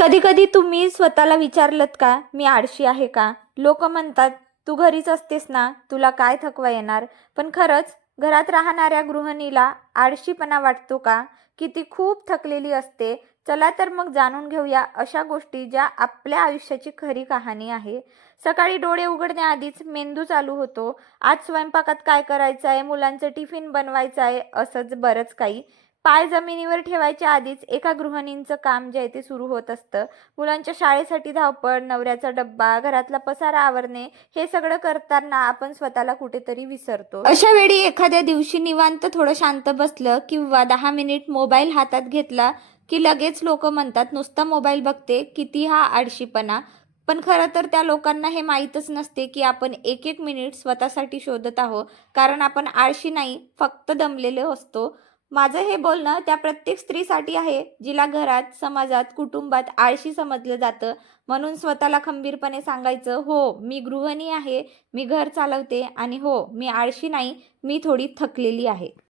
कधी कधी तुम्ही स्वतःला विचारलत का, मी आळशी आहे का? लोक म्हणतात, तू घरीच असतेस ना, तुला काय थकवा येणार? पण खरंच घरात राहणाऱ्या गृहिणीला आळशीपणा वाटतो का? की ती खूप थकलेली असते? चला तर मग जाणून घेऊया अशा गोष्टी ज्या आपल्या आयुष्याची खरी कहाणी आहे. सकाळी डोळे उघडण्याआधीच मेंदू चालू होतो. आज स्वयंपाकात काय करायचं आहे, मुलांचं टिफिन बनवायचं आहे, असंच बरंच काही. पाय जमिनीवर ठेवायच्या आधीच एका गृहिणींचं काम जे आहे ते सुरू होत असतं. मुलांच्या शाळेसाठी धावपळ, नवऱ्याचा डब्बा, घरातला पसारा आवरणे, हे सगळं करताना आपण स्वतःला कुठेतरी विसरतो. अशा वेळी एखाद्या दिवशी निवांत थोडं शांत बसलं किंवा 10 मिनिट मोबाईल हातात घेतला की लगेच लोक म्हणतात, नुसता मोबाईल बघते, किती हा आळशीपणा. पण खरं तर त्या लोकांना हे माहीतच नसते की आपण एक एक मिनिट स्वतःसाठी शोधत आहोत. कारण आपण आळशी नाही, फक्त दमलेले असतो. माझं हे बोलणं त्या प्रत्येक स्त्रीसाठी आहे जिला घरात, समाजात, कुटुंबात आळशी समजलं जातं. म्हणून स्वतःला खंबीरपणे सांगायचं, हो मी गृहिणी आहे, मी घर चालवते, आणि हो मी आळशी नाही, मी थोडी थकलेली आहे.